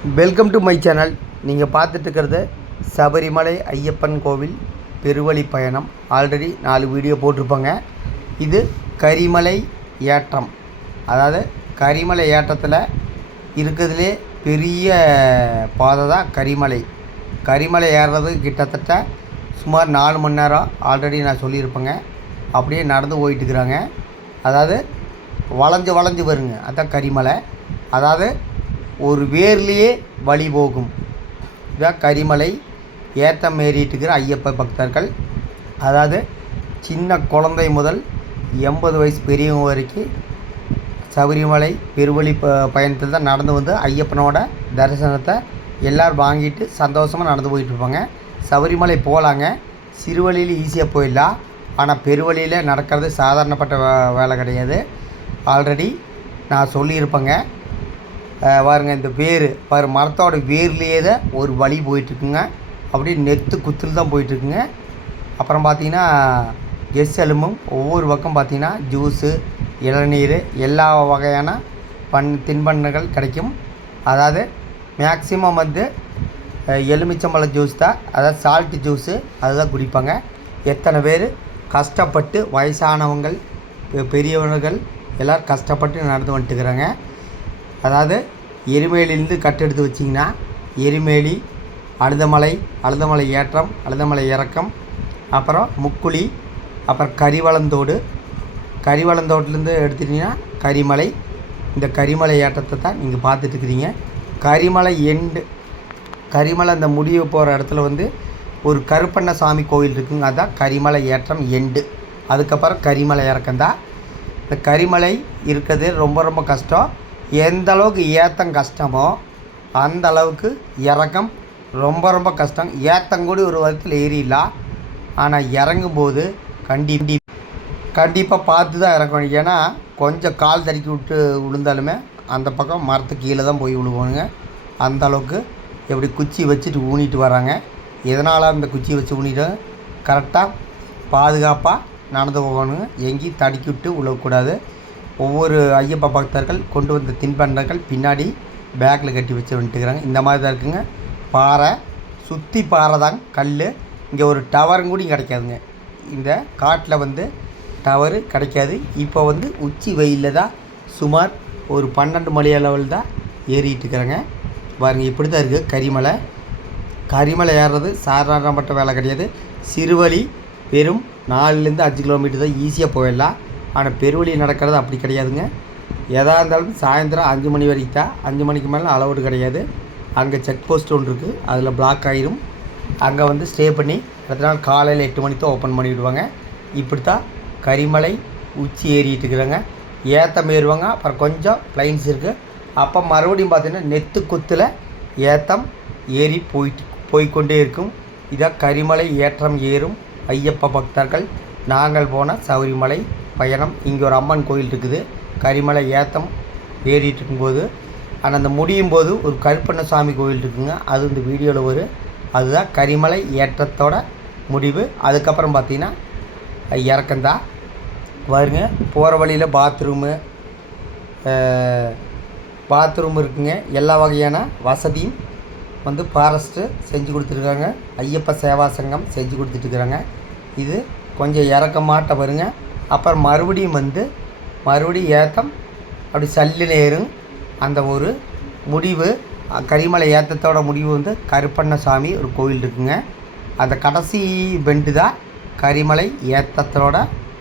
Welcome to my channel. நீங்கள் பார்த்துட்டு இருக்கிறது சபரிமலை ஐயப்பன் கோவில் பெருவழி பயணம். ஆல்ரெடி 4 வீடியோ போட்டிருப்பாங்க. இது கரிமலை ஏற்றம். அதாவது கரிமலை ஏற்றத்தில் இருக்கிறதுலே பெரிய பாதை தான் கரிமலை. கரிமலை ஏறுறது கிட்டத்தட்ட சுமார் 4 மணி நேரம் ஆல்ரெடி நான் சொல்லியிருப்பேங்க. அப்படியே நடந்து போயிட்டுருக்குறாங்க. அதாவது வளைஞ்சு வருங்க. அதுதான் கரிமலை. அதாவது ஒரு வேர்லேயே வழி போகும். இதான் கரிமலை ஏற்றம் ஏறிட்டுருக்கிற ஐயப்ப பக்தர்கள். அதாவது சின்ன குழந்தை முதல் 80 வயசு பெரியவங்க வரைக்கும் சபரிமலை பெருவழி பயணத்தில் தான் நடந்து வந்து ஐயப்பனோட தரிசனத்தை எல்லோரும் வாங்கிட்டு சந்தோஷமாக நடந்து போயிட்டுருப்பாங்க. சபரிமலை போகலாங்க. சிறுவழியில் ஈஸியாக போயிடலாம். ஆனால் பெருவழியில் நடக்கிறது சாதாரணப்பட்ட வேலை கிடையாது. ஆல்ரெடி நான் சொல்லியிருப்பேங்க. பாருங்க, இந்த வேர் மரத்தோட வேர்லேயே தான் ஒரு வழி போயிட்டுருக்குங்க. அப்படியே நெத்து குத்தில் தான் போயிட்டுருக்குங்க. அப்புறம் பார்த்திங்கன்னா எலும்பும் ஒவ்வொரு பக்கம் பார்த்திங்கன்னா ஜூஸு, இளநீர், எல்லா வகையான தின்பண்டங்கள் கிடைக்கும். அதாவது மேக்ஸிமம் வந்து எலுமிச்சம்பழ ஜூஸ் தான், அதாவது சால்ட்டு ஜூஸு அதுதான் குடிப்பாங்க. எத்தனை பேர் கஷ்டப்பட்டு வயசானவங்கள் பெரியவர்கள் எல்லோரும் கஷ்டப்பட்டு நடந்து வந்துட்டுக்கிறாங்க. அதாவது எருமேலியிலேருந்து கட்டெடுத்து வச்சிங்கன்னா எருமேலி, அழுதமலை ஏற்றம், அழுதமலை இறக்கம், அப்புறம் முக்குழி, அப்புறம் கரிவளந்தோட்டிலேருந்து எடுத்துட்டிங்கன்னா கரிமலை. இந்த கரிமலை ஏற்றத்தை தான் நீங்கள் பார்த்துட்டுருக்குறீங்க. கரிமலை அந்த முடிவு போகிற இடத்துல வந்து ஒரு கருப்பண்ணசாமி கோவில் இருக்குங்க. அதுதான் கரிமலை ஏற்றம் எண்டு. அதுக்கப்புறம் கரிமலை இறக்கம் தான். இந்த கரிமலை இருக்கிறது ரொம்ப கஷ்டம். எந்த அளவுக்கு ஏற்றம் கஷ்டமோ அந்த அளவுக்கு இறக்கம் ரொம்ப கஷ்டம். ஏற்றங்கூடி ஒரு விதத்தில் ஏறிடலாம். ஆனால் இறங்கும்போது கண்டிப்பாக பார்த்து தான் இறக்கணும். ஏன்னா கொஞ்சம் கால் தடுக்கி விட்டு விழுந்தாலுமே அந்த பக்கம் மரத்துக்கு கீழே தான் போய் விழுவோனுங்க. அந்த அளவுக்கு எப்படி குச்சி வச்சுட்டு ஊனிட்டு வராங்க. எதனால் அந்த குச்சி வச்சு ஊனிட்டு கரெக்டாக பாதுகாப்பாக நடந்து போகணுங்க. எங்கேயும் தடுக்கி விட்டு விழக்கூடாது. ஒவ்வொரு ஐயப்ப பக்தர்கள் கொண்டு வந்த தின்பண்டங்கள் பின்னாடி பேக்கில் கட்டி வச்சு வந்துட்டுக்கிறாங்க. இந்த மாதிரி தான் இருக்குங்க. பாறை சுற்றி பாறை தாங்க, கல். இங்கே ஒரு டவரும் கூட கிடைக்காதுங்க. இந்த காட்டில் வந்து டவரு கிடைக்காது. இப்போ வந்து உச்சி வெயிலில் தான் சுமார் ஒரு 12 மணி அளவில் தான் ஏறிட்டுருக்குறாங்க. பாருங்க, இப்படி தான் இருக்குது கரிமலை ஏறுறது சாதாரணப்பட்ட வேலை கிடையாது. சிறுவழி வெறும் 4லேருந்து 5 கிலோமீட்டர் தான் ஈஸியாக போயிடலாம். ஆனால் பெருவழி நடக்கிறது அப்படி கிடையாதுங்க. எதாக இருந்தாலும் சாயந்தரம் 5 மணி வரைக்கும் தான். 5 மணிக்கு மேலே அலவுடு கிடையாது. அங்கே செக் போஸ்ட் ஒன்று இருக்குது, அதில் பிளாக் ஆகிரும். அங்கே வந்து ஸ்டே பண்ணி அடுத்த நாள் காலையில் 8 மணிக்கு தான் ஓப்பன் பண்ணி விடுவாங்க. இப்படி தான் கரிமலை உச்சி ஏறிட்டு இருக்கிறாங்க. ஏற்றம் ஏறுவாங்க. அப்புறம் கொஞ்சம் ப்ளைன்ஸ் இருக்குது. அப்போ மறுபடியும் பார்த்திங்கன்னா நெத்து குத்தில் ஏற்றம் ஏறி போய்கொண்டே இருக்கும். இதான் கரிமலை ஏற்றம் ஏறும் ஐயப்ப பக்தர்கள். நாங்கள் போன சபரிமலை பயணம். இங்கே ஒரு அம்மன் கோயில் இருக்குது. கரிமலை ஏற்றம் ஏறிட்டு இருக்கும்போது ஆனால் அந்த முடியும் போது ஒரு கருப்பண்ணசாமி கோயில் இருக்குங்க. அது இந்த வீடியோவில் வரும். அதுதான் கரிமலை ஏற்றத்தோட முடிவு. அதுக்கப்புறம் பார்த்திங்கன்னா இறக்கந்தான் வருங்க. போகிற வழியில் பாத்ரூம் இருக்குங்க. எல்லா வகையான வசதியும் வந்து ஃபாரஸ்ட்டு செஞ்சு கொடுத்துருக்காங்க. ஐயப்ப சேவா சங்கம் செஞ்சு கொடுத்துட்ருக்குறாங்க. இது கொஞ்சம் இறக்கமாட்ட வருங்க. அப்புறம் மறுபடியும் ஏற்றம் அப்படி சல்லில் ஏறும். அந்த ஒரு முடிவு கரிமலை ஏற்றத்தோட முடிவு வந்து கருப்பண்ணசாமி ஒரு கோவில் இருக்குங்க. அந்த கடைசி பெண்டு தான் கரிமலை ஏற்றத்தோட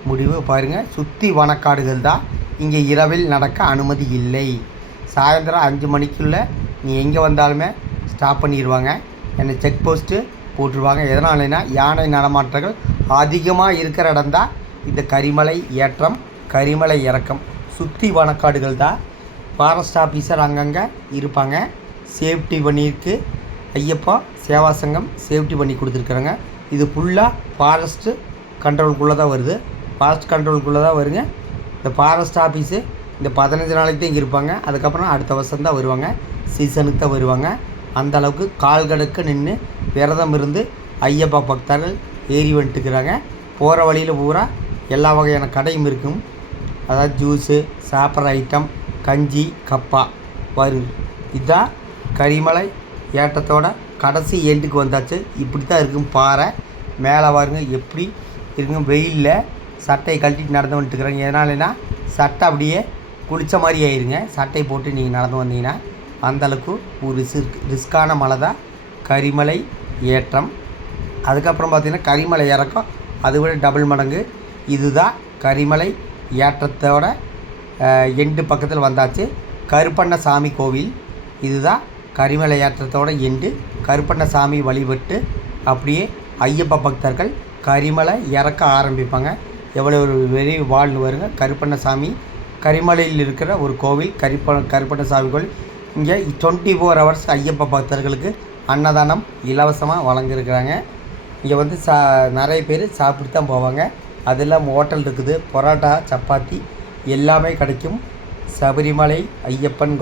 முடிவு. பாருங்கள், சுற்றி வனக்காடுகள் தான். இங்கே இரவில் நடக்க அனுமதி இல்லை. சாயந்தரம் 5 மணிக்குள்ளே நீ எங்கே வந்தாலுமே ஸ்டாப் பண்ணிடுவாங்க. என்னை செக் போஸ்ட்டு போட்டுருவாங்க. எதனாலனா யானை நடமாட்டங்கள் அதிகமாக இருக்கிற இடம் தான் இந்த கரிமலை ஏற்றம், கரிமலை இறக்கம். சுற்றி வனக்காடுகள் தான். ஃபாரஸ்ட் ஆஃபீஸர் அங்கங்கே இருப்பாங்க. சேஃப்டி பண்ணியிருக்கு. ஐயப்பா சேவா சங்கம் சேஃப்டி பண்ணி கொடுத்துருக்குறாங்க. இது ஃபுல்லாக ஃபாரஸ்ட்டு கண்ட்ரோலுக்குள்ளே தான் வருது. வருங்க. இந்த ஃபாரஸ்ட் ஆஃபீஸு இந்த 15 நாளைக்கு தான் இங்கே இருப்பாங்க. அதுக்கப்புறம் அடுத்த வருஷம் தான் வருவாங்க. சீசனுக்கு தான் வருவாங்க. அந்த அளவுக்கு கால்கடுக்க நின்று விரதம் இருந்து ஐயப்பா பக்தர்கள் ஏறி வந்துட்டுருக்குறாங்க. போகிற வழியில் பூரா எல்லா வகையான கடையும் இருக்கும். அதாவது ஜூஸு, சாப்பிட்ற ஐட்டம், கஞ்சி, கப்பா வருங்க. இதுதான் கரிமலை ஏற்றத்தோட கடைசி எண்டுக்கு வந்தாச்சு. இப்படி தான் இருக்கும் பாறை. மேலே பாருங்க எப்படி இருக்குங்க. வெயிலில் சட்டையை கழட்டிட்டு நடந்து வந்துட்டுருக்குறாங்க. எதனாலனா சட்டை அப்படியே குளித்த மாதிரி ஆயிருங்க. சட்டை போட்டு நீங்கள் நடந்து வந்தீங்கன்னா அந்தளவுக்கு ஒரு ரிஸ்க்கான மலை தான் கரிமலை ஏற்றம். அதுக்கப்புறம் பார்த்திங்கன்னா கரிமலை இறக்கம் அதை விட டபுள் மடங்கு. இதுதான் கரிமலை ஏற்றத்தோட எண்டு பக்கத்தில் வந்தாச்சு. கருப்பண்ணசாமி கோவில். இதுதான் கரிமலை ஏற்றத்தோட எண்டு. கருப்பண்ணசாமி வழிபட்டு அப்படியே ஐயப்ப பக்தர்கள் கரிமலை இறக்க ஆரம்பிப்பாங்க. எவ்வளோ ஒரு வெறி வாழ்னு வருங்க. கருப்பண்ணசாமி கரிமலையில் இருக்கிற ஒரு கோவில். கருப்பண்ணசாமி கோவில். இங்கே 24 hours ஐயப்ப பக்தர்களுக்கு அன்னதானம் இலவசமாக வழங்கியிருக்கிறாங்க. இங்கே வந்து நிறைய பேர் சாப்பிட்டு தான் போவாங்க. அதெல்லாம் ஹோட்டல் இருக்குது. பரோட்டா சப்பாத்தி எல்லாமே கிடைக்கும். சபரிமலை ஐயப்பன்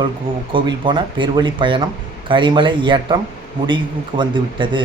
கோவில் போன பெருவழி பயணம் கரிமலை ஏற்றம் முடிவுக்கு வந்துவிட்டது.